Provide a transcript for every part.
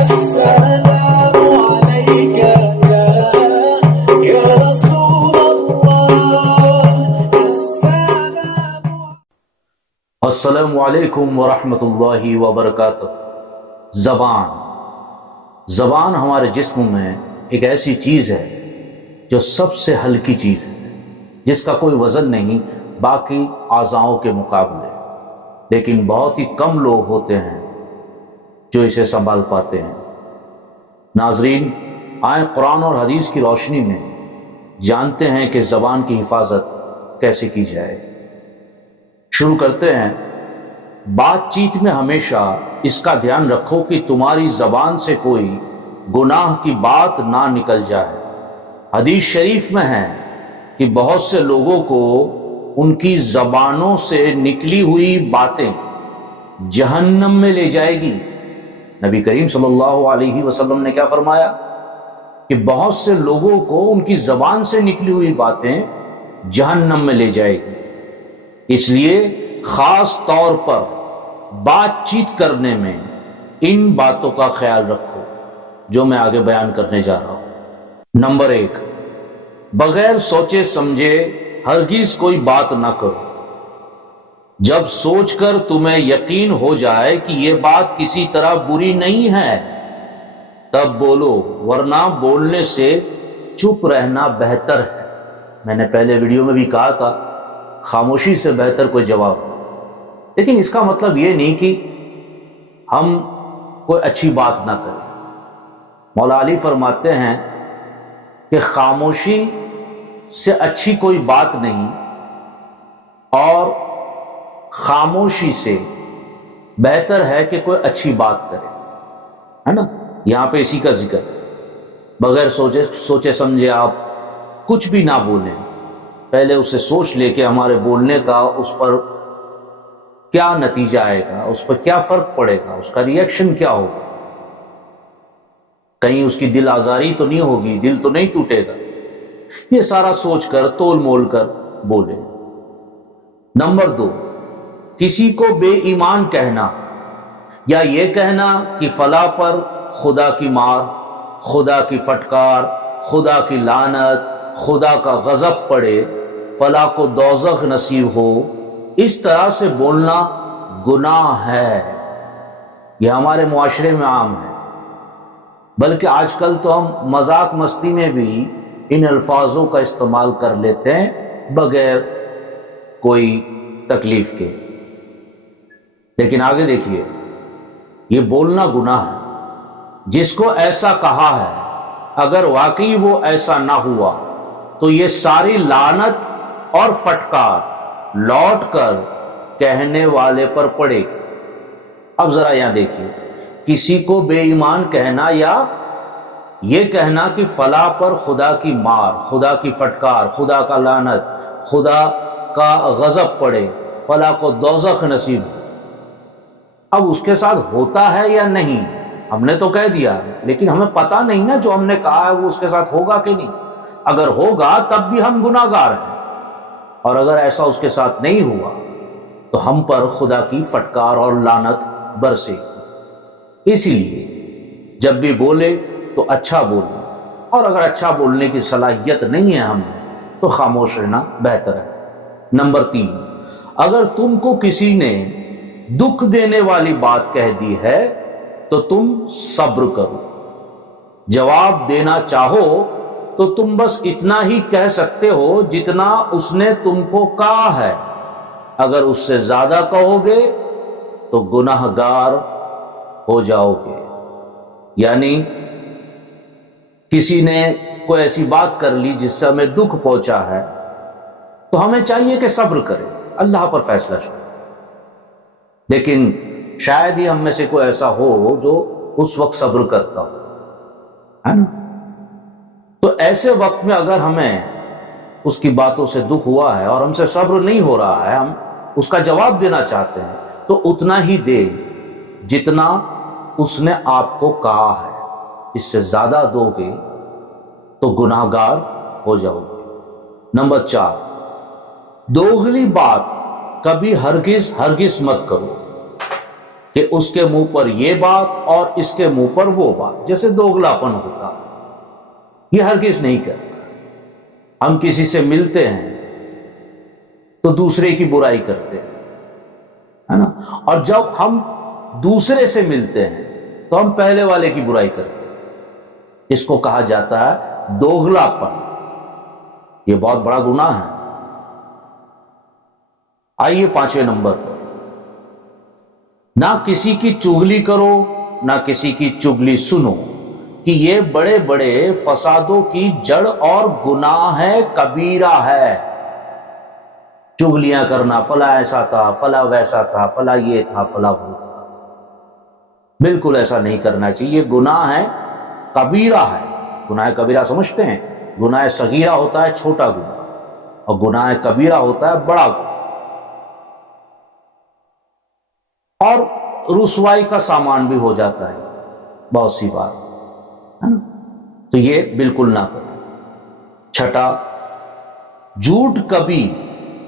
السلام عليك يا رسول الله السلام علیکم ورحمۃ اللہ وبرکاتہ۔ زبان ہمارے جسم میں ایک ایسی چیز ہے جو سب سے ہلکی چیز ہے، جس کا کوئی وزن نہیں باقی اعضاؤں کے مقابلے، لیکن بہت ہی کم لوگ ہوتے ہیں جو اسے سنبھال پاتے ہیں۔ ناظرین، آئیں قرآن اور حدیث کی روشنی میں جانتے ہیں کہ زبان کی حفاظت کیسے کی جائے۔ شروع کرتے ہیں۔ بات چیت میں ہمیشہ اس کا دھیان رکھو کہ تمہاری زبان سے کوئی گناہ کی بات نہ نکل جائے۔ حدیث شریف میں ہے کہ بہت سے لوگوں کو ان کی زبانوں سے نکلی ہوئی باتیں جہنم میں لے جائے گی۔ نبی کریم صلی اللہ علیہ وسلم نے کیا فرمایا کہ بہت سے لوگوں کو ان کی زبان سے نکلی ہوئی باتیں جہنم میں لے جائے گی۔ اس لیے خاص طور پر بات چیت کرنے میں ان باتوں کا خیال رکھو جو میں آگے بیان کرنے جا رہا ہوں۔ نمبر 1، بغیر سوچے سمجھے ہرگز کوئی بات نہ کرو۔ جب سوچ کر تمہیں یقین ہو جائے کہ یہ بات کسی طرح بری نہیں ہے تب بولو، ورنہ بولنے سے چپ رہنا بہتر ہے۔ میں نے پہلے ویڈیو میں بھی کہا تھا خاموشی سے بہتر کوئی جواب، لیکن اس کا مطلب یہ نہیں کہ ہم کوئی اچھی بات نہ کریں۔ مولا علی فرماتے ہیں کہ خاموشی سے اچھی کوئی بات نہیں، اور خاموشی سے بہتر ہے کہ کوئی اچھی بات کرے، ہے نا؟ یہاں پہ اسی کا ذکر، بغیر سوچے سمجھے آپ کچھ بھی نہ بولیں، پہلے اسے سوچ لے کہ ہمارے بولنے کا اس پر کیا نتیجہ آئے گا، اس پر کیا فرق پڑے گا، اس کا ریئیکشن کیا ہوگا، کہیں اس کی دل آزاری تو نہیں ہوگی، دل تو نہیں ٹوٹے گا۔ یہ سارا سوچ کر تول مول کر بولے۔ نمبر 2، کسی کو بے ایمان کہنا یا یہ کہنا کہ فلاں پر خدا کی مار، خدا کی فٹکار، خدا کی لعنت، خدا کا غضب پڑے، فلاں کو دوزخ نصیب ہو، اس طرح سے بولنا گناہ ہے۔ یہ ہمارے معاشرے میں عام ہے، بلکہ آج کل تو ہم مذاق مستی میں بھی ان الفاظوں کا استعمال کر لیتے ہیں بغیر کوئی تکلیف کے۔ لیکن آگے دیکھیے، یہ بولنا گناہ ہے۔ جس کو ایسا کہا ہے اگر واقعی وہ ایسا نہ ہوا تو یہ ساری لعنت اور فٹکار لوٹ کر کہنے والے پر پڑے گی۔ اب ذرا یہاں دیکھیے، کسی کو بے ایمان کہنا یا یہ کہنا کہ فلاں پر خدا کی مار، خدا کی فٹکار، خدا کا لعنت، خدا کا غضب پڑے، فلاں کو دوزخ نصیب ہو۔ اب اس کے ساتھ ہوتا ہے یا نہیں، ہم نے تو کہہ دیا، لیکن ہمیں پتہ نہیں نا جو ہم نے کہا ہے وہ اس کے ساتھ ہوگا کہ نہیں۔ اگر ہوگا تب بھی ہم گناہ گار ہیں، اور اگر ایسا اس کے ساتھ نہیں ہوا تو ہم پر خدا کی فٹکار اور لعنت برسے۔ اسی لیے جب بھی بولے تو اچھا بولے، اور اگر اچھا بولنے کی صلاحیت نہیں ہے ہم میں تو خاموش رہنا بہتر ہے۔ نمبر 3، اگر تم کو کسی نے دکھ دینے والی بات کہہ دی ہے تو تم صبر کرو۔ جواب دینا چاہو تو تم بس اتنا ہی کہہ سکتے ہو جتنا اس نے تم کو کہا ہے۔ اگر اس سے زیادہ کہو گے تو گناہ گار ہو جاؤ گے۔ یعنی کسی نے کوئی ایسی بات کر لی جس سے ہمیں دکھ پہنچا ہے تو ہمیں چاہیے کہ صبر کرے، اللہ پر فیصلہ چھوڑے۔ لیکن شاید ہی ہم میں سے کوئی ایسا ہو جو اس وقت صبر کرتا ہو، ہے نا؟ تو ایسے وقت میں اگر ہمیں اس کی باتوں سے دکھ ہوا ہے اور ہم سے صبر نہیں ہو رہا ہے، ہم اس کا جواب دینا چاہتے ہیں تو اتنا ہی دے جتنا اس نے آپ کو کہا ہے۔ اس سے زیادہ دو گے تو گناہ گار ہو جاؤ گے۔ نمبر 4، دوغلی بات کبھی ہرگز مت کرو۔ کہ اس کے منہ پر یہ بات اور اس کے منہ پر وہ بات، جیسے دوغلاپن ہوتا ہے، یہ ہرگز نہیں کرتا۔ ہم کسی سے ملتے ہیں تو دوسرے کی برائی کرتے ہیں، ہے نا، اور جب ہم دوسرے سے ملتے ہیں تو ہم پہلے والے کی برائی کرتے ہیں۔ اس کو کہا جاتا ہے دوغلاپن۔ یہ بہت بڑا گناہ ہے۔ آئیے 5ویں نمبر پر، نہ کسی کی چغلی کرو نہ کسی کی چغلی سنو، کہ یہ بڑے بڑے فسادوں کی جڑ اور گناہ ہے، کبیرہ ہے۔ چغلیاں کرنا، فلاں ایسا تھا، فلاں ویسا تھا، فلاں یہ تھا، فلاں وہ تھا، بالکل ایسا نہیں کرنا چاہیے۔ یہ گناہ ہے، کبیرہ ہے۔ گناہ کبیرہ سمجھتے ہیں؟ گناہ صغیرہ ہوتا ہے چھوٹا گناہ، اور گناہ کبیرہ ہوتا ہے بڑا گناہ، اور رسوائی کا سامان بھی ہو جاتا ہے بہت سی بار، ہے نا، تو یہ بالکل نہ کریں۔ 6، جھوٹ کبھی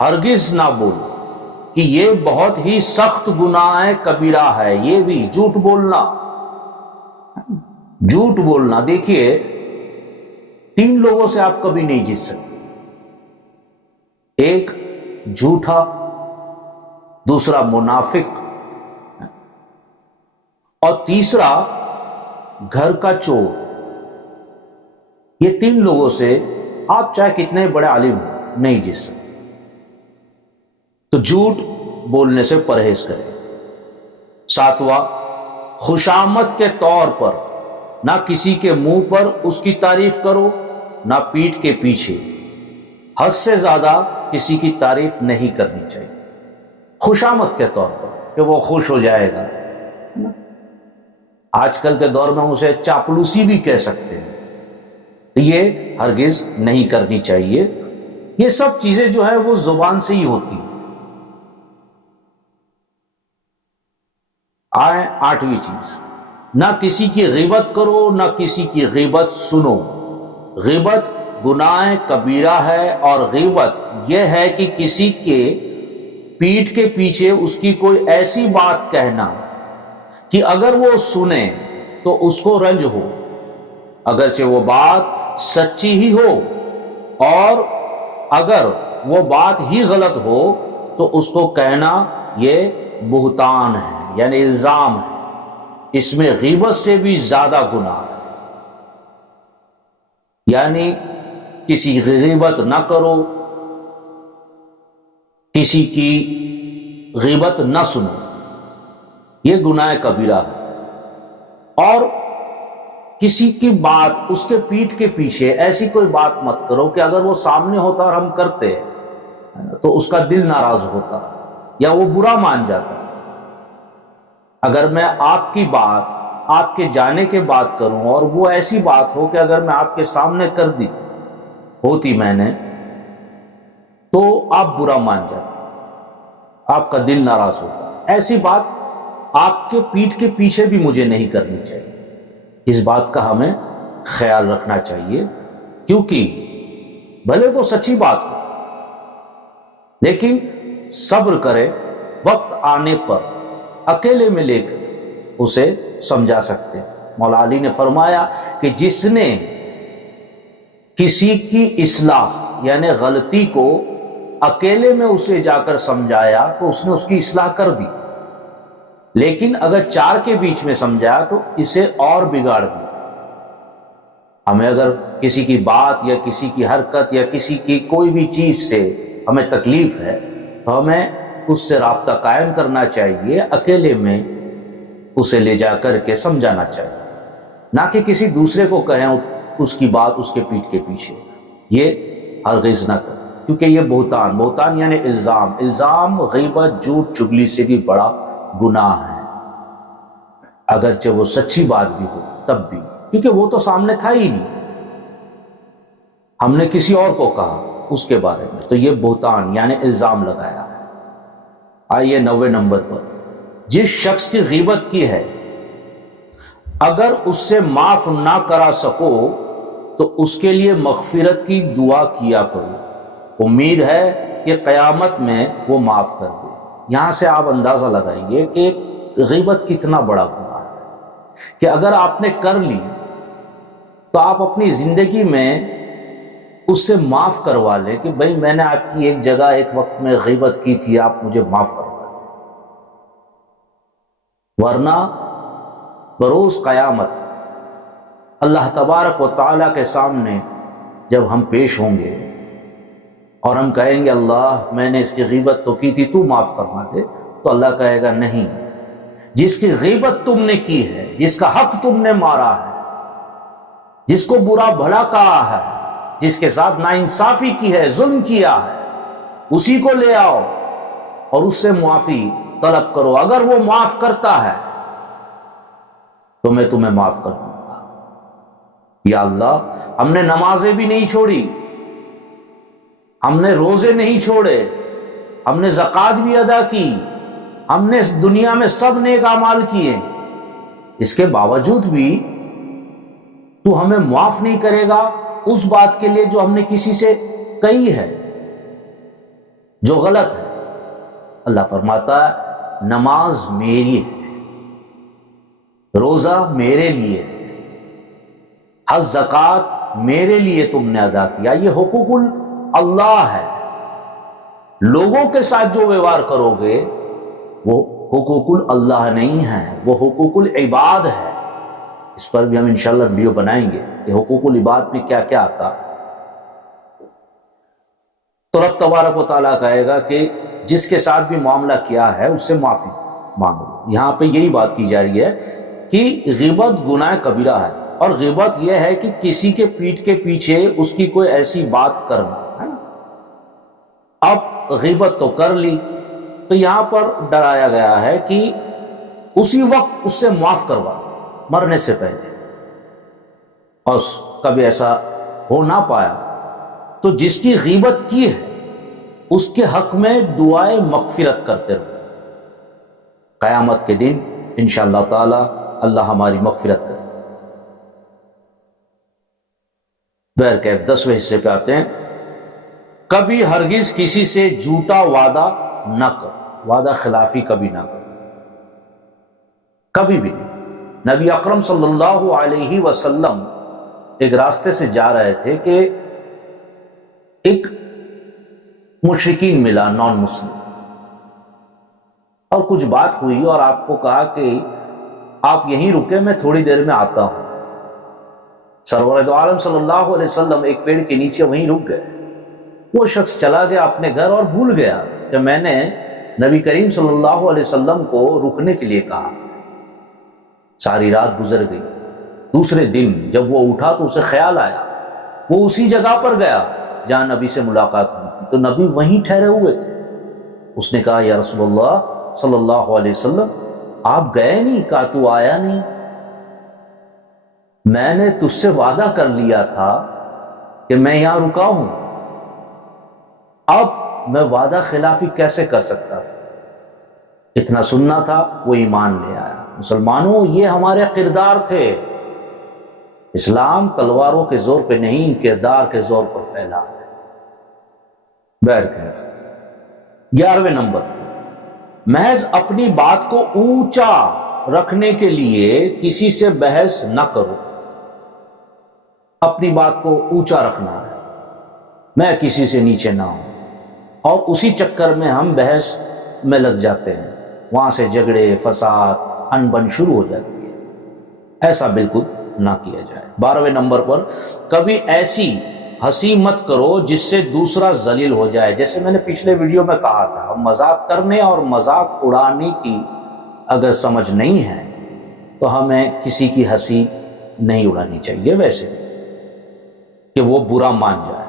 ہرگز نہ بولو، کہ یہ بہت ہی سخت گناہ ہے، کبیرہ ہے۔ یہ بھی جھوٹ بولنا، جھوٹ بولنا، دیکھیے 3 لوگوں سے آپ کبھی نہیں جیت سکتے، ایک جھوٹا، دوسرا منافق، اور تیسرا گھر کا چور۔ یہ 3 لوگوں سے آپ چاہے کتنے بڑے عالم ہو نہیں جیت سکتے۔ تو جھوٹ بولنے سے پرہیز کریں۔ 7واں، خوشامد کے طور پر نہ کسی کے منہ پر اس کی تعریف کرو نہ پیٹھ کے پیچھے۔ حد سے زیادہ کسی کی تعریف نہیں کرنی چاہیے، خوشامد کے طور پر کہ وہ خوش ہو جائے گا۔ آج کل کے دور میں ہم اسے چاپلوسی بھی کہہ سکتے ہیں، تو یہ ہرگز نہیں کرنی چاہیے۔ یہ سب چیزیں جو ہے وہ زبان سے ہی ہوتی ہیں۔ آئے 8ویں چیز، نہ کسی کی غیبت کرو نہ کسی کی غیبت سنو۔ غیبت گناہ کبیرہ ہے، اور غیبت یہ ہے کہ کسی کے پیٹھ کے پیچھے اس کی کوئی ایسی بات کہنا کہ اگر وہ سنے تو اس کو رنج ہو، اگرچہ وہ بات سچی ہی ہو، اور اگر وہ بات ہی غلط ہو تو اس کو کہنا یہ بہتان ہے، یعنی الزام ہے۔ اس میں غیبت سے بھی زیادہ گناہ ہے، یعنی کسی کی غیبت نہ کرو، کسی کی غیبت نہ سنو، یہ گناہ کبیرہ ہے۔ اور کسی کی بات اس کے پیٹھ کے پیچھے ایسی کوئی بات مت کرو کہ اگر وہ سامنے ہوتا اور ہم کرتے تو اس کا دل ناراض ہوتا یا وہ برا مان جاتا۔ اگر میں آپ کی بات آپ کے جانے کے بعد کروں اور وہ ایسی بات ہو کہ اگر میں آپ کے سامنے کر دی ہوتی میں نے تو آپ برا مان جاتے، آپ کا دل ناراض ہوتا۔ ایسی بات آپ کے پیٹھ کے پیچھے بھی مجھے نہیں کرنی چاہیے۔ اس بات کا ہمیں خیال رکھنا چاہیے، کیونکہ بھلے وہ سچی بات ہو لیکن صبر کرے، وقت آنے پر اکیلے میں لے کر اسے سمجھا سکتے ہیں۔ مولا علی نے فرمایا کہ جس نے کسی کی اصلاح یعنی غلطی کو اکیلے میں اسے جا کر سمجھایا تو اس نے اس کی اصلاح کر دی، لیکن اگر 4 کے بیچ میں سمجھایا تو اسے اور بگاڑ دیا۔ ہمیں اگر کسی کی بات یا کسی کی حرکت یا کسی کی کوئی بھی چیز سے ہمیں تکلیف ہے تو ہمیں اس سے رابطہ قائم کرنا چاہیے، اکیلے میں اسے لے جا کر کے سمجھانا چاہیے، نہ کہ کسی دوسرے کو کہیں اس کی بات اس کے پیٹھ کے پیچھے۔ یہ ہرگز نہ کریں، کیونکہ یہ بہتان یعنی الزام غیبت جھوٹ چغلی سے بھی بڑا گناہ ہے، اگرچہ وہ سچی بات بھی ہو تب بھی، کیونکہ وہ تو سامنے تھا ہی نہیں، ہم نے کسی اور کو کہا اس کے بارے میں، تو یہ بہتان یعنی الزام لگایا ہے۔ آئیے 9ویں نمبر پر، جس شخص کی غیبت کی ہے اگر اس سے معاف نہ کرا سکو تو اس کے لیے مغفرت کی دعا کیا کرو، امید ہے کہ قیامت میں وہ معاف کر دے۔ یہاں سے آپ اندازہ لگائیے کہ غیبت کتنا بڑا گناہ ہے کہ اگر آپ نے کر لی تو آپ اپنی زندگی میں اس سے معاف کروا لیں کہ بھئی میں نے آپ کی ایک جگہ ایک وقت میں غیبت کی تھی، آپ مجھے معاف کروا دیں، ورنہ بروز قیامت اللہ تبارک و تعالیٰ کے سامنے جب ہم پیش ہوں گے اور ہم کہیں گے اللہ میں نے اس کی غیبت تو کی تھی، تو معاف فرما دے، تو اللہ کہے گا نہیں، جس کی غیبت تم نے کی ہے، جس کا حق تم نے مارا ہے، جس کو برا بھلا کہا ہے، جس کے ساتھ ناانصافی کی ہے، ظلم کیا ہے، اسی کو لے آؤ اور اس سے معافی طلب کرو، اگر وہ معاف کرتا ہے تو میں تمہیں معاف کر دوں گا۔ یا اللہ ہم نے نمازیں بھی نہیں چھوڑی، ہم نے روزے نہیں چھوڑے، ہم نے زکوٰۃ بھی ادا کی، ہم نے دنیا میں سب نیک اعمال کیے، اس کے باوجود بھی تو ہمیں معاف نہیں کرے گا اس بات کے لیے جو ہم نے کسی سے کہی ہے جو غلط ہے۔ اللہ فرماتا ہے نماز میری ہے، روزہ میرے لیے، حج زکوٰۃ میرے لیے تم نے ادا کیا، یہ حقوق اللہ ہے۔ لوگوں کے ساتھ جو ویوہار کرو گے وہ حقوق اللہ نہیں ہے، وہ حقوق العباد ہے۔ اس پر بھی ہم انشاءاللہ ویڈیو بنائیں گے کہ حقوق العباد میں کیا کیا آتا ہے۔ تو رب تبارک و تعالیٰ کہے گا کہ جس کے ساتھ بھی معاملہ کیا ہے اس سے معافی مانگو۔ یہاں پہ یہی بات کی جا رہی ہے کہ غیبت گناہ کبیرہ ہے، اور غیبت یہ ہے کہ کسی کے پیٹھ کے پیچھے اس کی کوئی ایسی بات کرنا ہے نا۔ اب غیبت تو کر لی، تو یہاں پر ڈرایا گیا ہے کہ اسی وقت اس سے معاف کروا مرنے سے پہلے، اور کبھی ایسا ہو نہ پایا تو جس کی غیبت کی ہے اس کے حق میں دعائے مغفرت کرتے رہو۔ قیامت کے دن انشاءاللہ تعالی اللہ ہماری مغفرت کرے۔ بہرکیف 10ویں حصے پہ آتے ہیں۔ کبھی ہرگز کسی سے جھوٹا وعدہ نہ کرو، وعدہ خلافی کبھی نہ کرو، کبھی بھی نہیں۔ نبی اکرم صلی اللہ علیہ وسلم ایک راستے سے جا رہے تھے کہ ایک مشرکین ملا، نان مسلم، اور کچھ بات ہوئی اور آپ کو کہا کہ آپ یہیں رکے، میں تھوڑی دیر میں آتا ہوں۔ سرور دو عالم صلی اللہ علیہ وسلم ایک پیڑ کے نیچے وہیں رک گئے۔ وہ شخص چلا گیا اپنے گھر اور بھول گیا کہ میں نے نبی کریم صلی اللہ علیہ وسلم کو رکنے کے لیے کہا۔ ساری رات گزر گئی۔ دوسرے دن جب وہ اٹھا تو اسے خیال آیا، وہ اسی جگہ پر گیا جہاں نبی سے ملاقات ہوئی تھی، تو نبی وہیں ٹھہرے ہوئے تھے۔ اس نے کہا یا رسول اللہ صلی اللہ علیہ وسلم آپ گئے نہیں؟ کہا تو آیا نہیں، میں نے تجھ سے وعدہ کر لیا تھا کہ میں یہاں رکا ہوں، اب میں وعدہ خلافی کیسے کر سکتا؟ اتنا سننا تھا، وہ ایمان لے آیا۔ مسلمانوں یہ ہمارے کردار تھے، اسلام تلواروں کے زور پہ نہیں کردار کے زور پر پھیلا ہے۔ بہرکیف 11ویں نمبر، محض اپنی بات کو اونچا رکھنے کے لیے کسی سے بحث نہ کرو۔ اپنی بات کو اونچا رکھنا ہے، میں کسی سے نیچے نہ ہوں، اور اسی چکر میں ہم بحث میں لگ جاتے ہیں، وہاں سے جھگڑے فساد انبن شروع ہو جاتی ہے۔ ایسا بالکل نہ کیا جائے۔ 12ویں نمبر پر، کبھی ایسی ہنسی مت کرو جس سے دوسرا ذلیل ہو جائے۔ جیسے میں نے پچھلے ویڈیو میں کہا تھا، مذاق کرنے اور مذاق اڑانے کی اگر سمجھ نہیں ہے تو ہمیں کسی کی ہنسی نہیں اڑانی چاہیے، ویسے کہ وہ برا مان جائے۔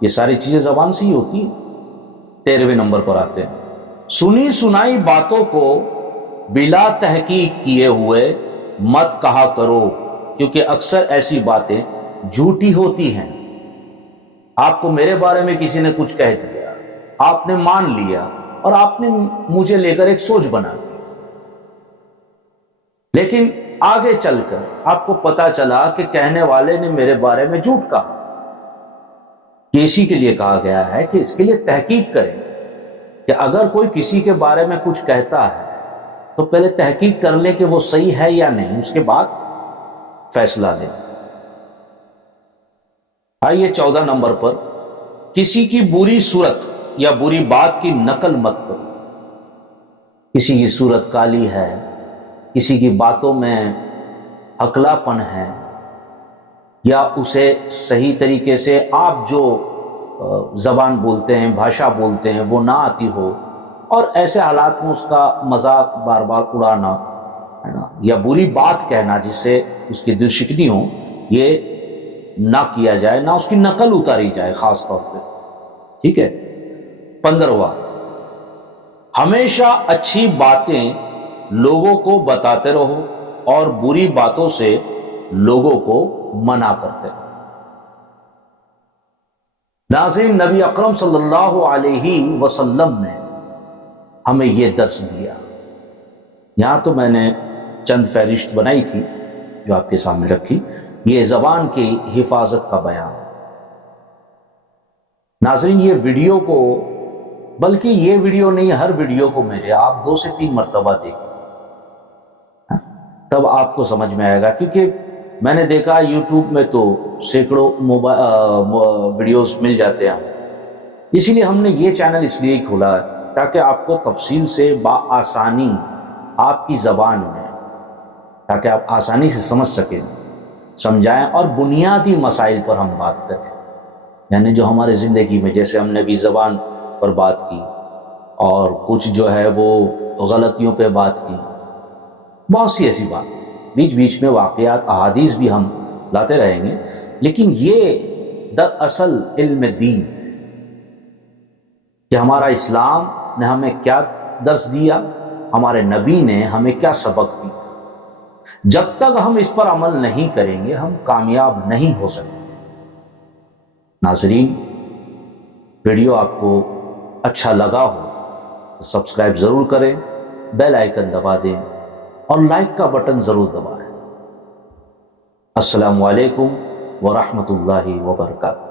یہ ساری چیزیں زبان سے ہی ہوتی ہیں۔ 13ویں نمبر پر آتے ہیں، سنی سنائی باتوں کو بلا تحقیق کیے ہوئے مت کہا کرو، کیونکہ اکثر ایسی باتیں جھوٹی ہوتی ہیں۔ آپ کو میرے بارے میں کسی نے کچھ کہہ دیا، آپ نے مان لیا اور آپ نے مجھے لے کر ایک سوچ بنا لی، لیکن آگے چل کر آپ کو پتا چلا کہ کہنے والے نے میرے بارے میں جھوٹ کہا۔ کہ اسی کے لیے کہا گیا ہے کہ اس کے لیے تحقیق کریں کہ اگر کوئی کسی کے بارے میں کچھ کہتا ہے تو پہلے تحقیق کر لیں کہ وہ صحیح ہے یا نہیں، اس کے بعد فیصلہ لیں۔ آئیے 14 نمبر پر، کسی کی بری صورت یا بری بات کی نقل مت کرو۔ کسی کی صورت کالی ہے، کسی کی باتوں میں ہکلا پن ہے، یا اسے صحیح طریقے سے آپ جو زبان بولتے ہیں، بھاشا بولتے ہیں، وہ نہ آتی ہو، اور ایسے حالات میں اس کا مذاق بار بار اڑانا ہے نا، یا بری بات کہنا جس سے اس کی دل شکنی ہو، یہ نہ کیا جائے، نہ اس کی نقل اتاری جائے خاص طور پہ، ٹھیک ہے۔ 15واں، ہمیشہ اچھی باتیں لوگوں کو بتاتے رہو اور بری باتوں سے لوگوں کو منع کرتے رہو۔ ناظرین، نبی اکرم صلی اللہ علیہ وسلم نے ہمیں یہ درس دیا۔ یہاں تو میں نے چند فہرست بنائی تھی جو آپ کے سامنے رکھی، یہ زبان کی حفاظت کا بیان۔ ناظرین، یہ ویڈیو کو، بلکہ یہ ویڈیو نہیں، ہر ویڈیو کو میرے آپ 2 سے 3 مرتبہ دیکھیں، تب آپ کو سمجھ میں آئے گا، کیونکہ میں نے دیکھا یوٹیوب میں تو سینکڑوں ویڈیوز مل جاتے ہیں، اسی لیے ہم نے یہ چینل اس لیے کھولا ہے تاکہ آپ کو تفصیل سے بآسانی آپ کی زبان میں، تاکہ آپ آسانی سے سمجھ سکیں، سمجھائیں، اور بنیادی مسائل پر ہم بات کریں، یعنی جو ہمارے زندگی میں، جیسے ہم نے بھی زبان پر بات کی، اور کچھ جو ہے وہ غلطیوں پہ بات کی، بہت سی ایسی بات، بیچ بیچ میں واقعات، احادیث بھی ہم لاتے رہیں گے، لیکن یہ دراصل علم دین کہ ہمارا اسلام نے ہمیں کیا درس دیا، ہمارے نبی نے ہمیں کیا سبق دی۔ جب تک ہم اس پر عمل نہیں کریں گے ہم کامیاب نہیں ہو سکتے۔ ناظرین، ویڈیو آپ کو اچھا لگا ہو تو سبسکرائب ضرور کریں، بیل آئیکن دبا دیں اور لائک کا بٹن ضرور دبائیں۔ السلام علیکم ورحمۃ اللہ وبرکاتہ۔